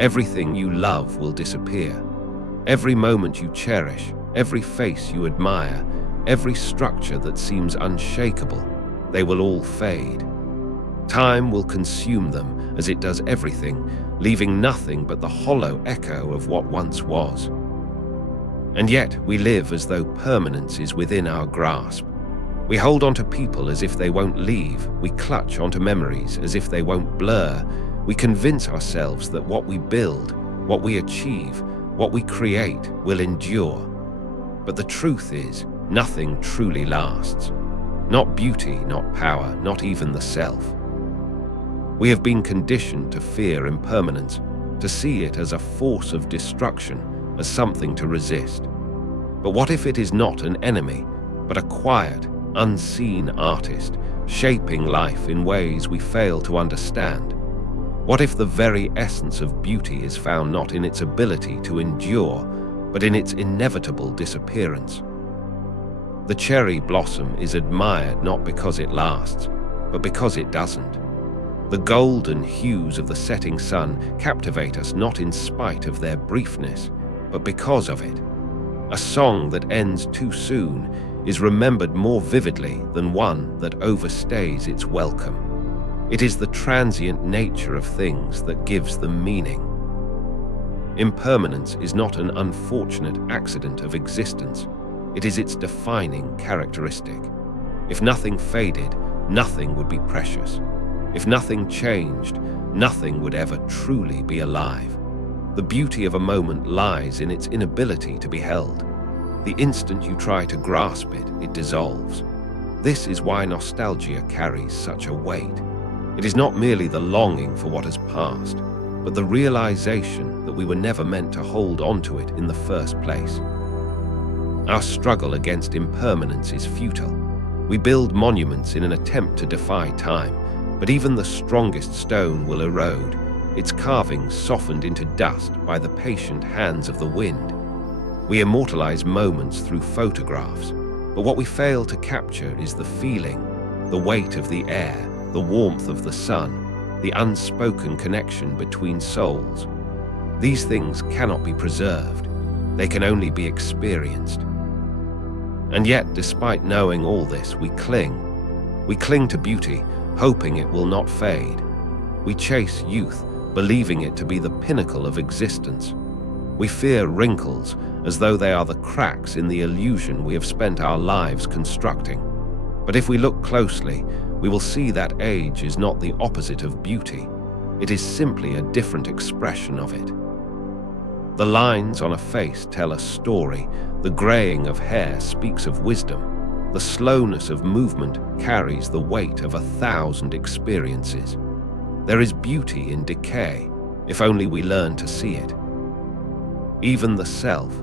Everything you love will disappear. Every moment you cherish, every face you admire, every structure that seems unshakable, they will all fade. Time will consume them as it does everything, leaving nothing but the hollow echo of what once was. And yet we live as though permanence is within our grasp. We hold onto people as if they won't leave. We clutch onto memories as if they won't blur. We convince ourselves that what we build, what we achieve, what we create will endure. But the truth is, nothing truly lasts. Not beauty, not power, not even the self. We have been conditioned to fear impermanence, to see it as a force of destruction, as something to resist. But what if it is not an enemy, but a quiet, unseen artist, shaping life in ways we fail to understand? What if the very essence of beauty is found not in its ability to endure, but in its inevitable disappearance? The cherry blossom is admired not because it lasts, but because it doesn't. The golden hues of the setting sun captivate us not in spite of their briefness, but because of it. A song that ends too soon is remembered more vividly than one that overstays its welcome. It is the transient nature of things that gives them meaning. Impermanence is not an unfortunate accident of existence. It is its defining characteristic. If nothing faded, nothing would be precious. If nothing changed, nothing would ever truly be alive. The beauty of a moment lies in its inability to be held. The instant you try to grasp it, it dissolves. This is why nostalgia carries such a weight. It is not merely the longing for what has passed, but the realization that we were never meant to hold onto it in the first place. Our struggle against impermanence is futile. We build monuments in an attempt to defy time, but even the strongest stone will erode, its carvings softened into dust by the patient hands of the wind. We immortalize moments through photographs, but what we fail to capture is the feeling, the weight of the air, the warmth of the sun, the unspoken connection between souls. These things cannot be preserved. They can only be experienced. And yet, despite knowing all this, we cling. We cling to beauty, hoping it will not fade. We chase youth, believing it to be the pinnacle of existence. We fear wrinkles, as though they are the cracks in the illusion we have spent our lives constructing. But if we look closely, we will see that age is not the opposite of beauty. It is simply a different expression of it. The lines on a face tell a story. The graying of hair speaks of wisdom. The slowness of movement carries the weight of 1,000 experiences. There is beauty in decay, if only we learn to see it. Even the self,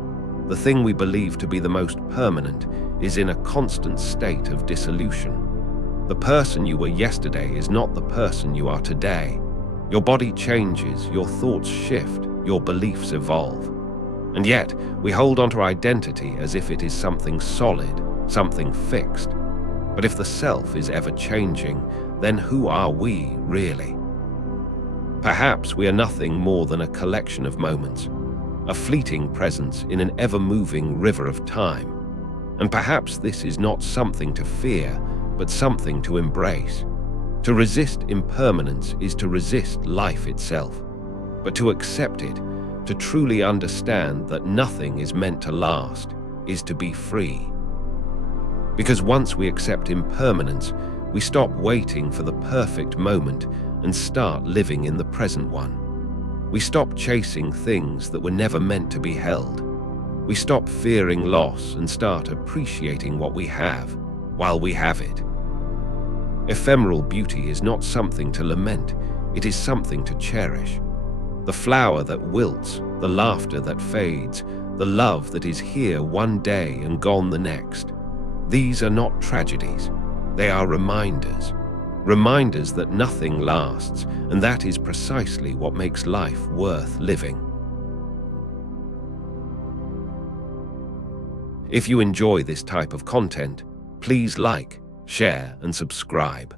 the thing we believe to be the most permanent, is in a constant state of dissolution. The person you were yesterday is not the person you are today. Your body changes, your thoughts shift, your beliefs evolve. And yet, we hold onto identity as if it is something solid, something fixed. But if the self is ever changing, then who are we really? Perhaps we are nothing more than a collection of moments, a fleeting presence in an ever-moving river of time. And perhaps this is not something to fear, but something to embrace. To resist impermanence is to resist life itself. But to accept it, to truly understand that nothing is meant to last, is to be free. Because once we accept impermanence, we stop waiting for the perfect moment and start living in the present one. We stop chasing things that were never meant to be held. We stop fearing loss and start appreciating what we have while we have it. Ephemeral beauty is not something to lament, it is something to cherish. The flower that wilts, the laughter that fades, the love that is here one day and gone the next. These are not tragedies, they are reminders. Reminders that nothing lasts, and that is precisely what makes life worth living. If you enjoy this type of content, please like, share, and subscribe.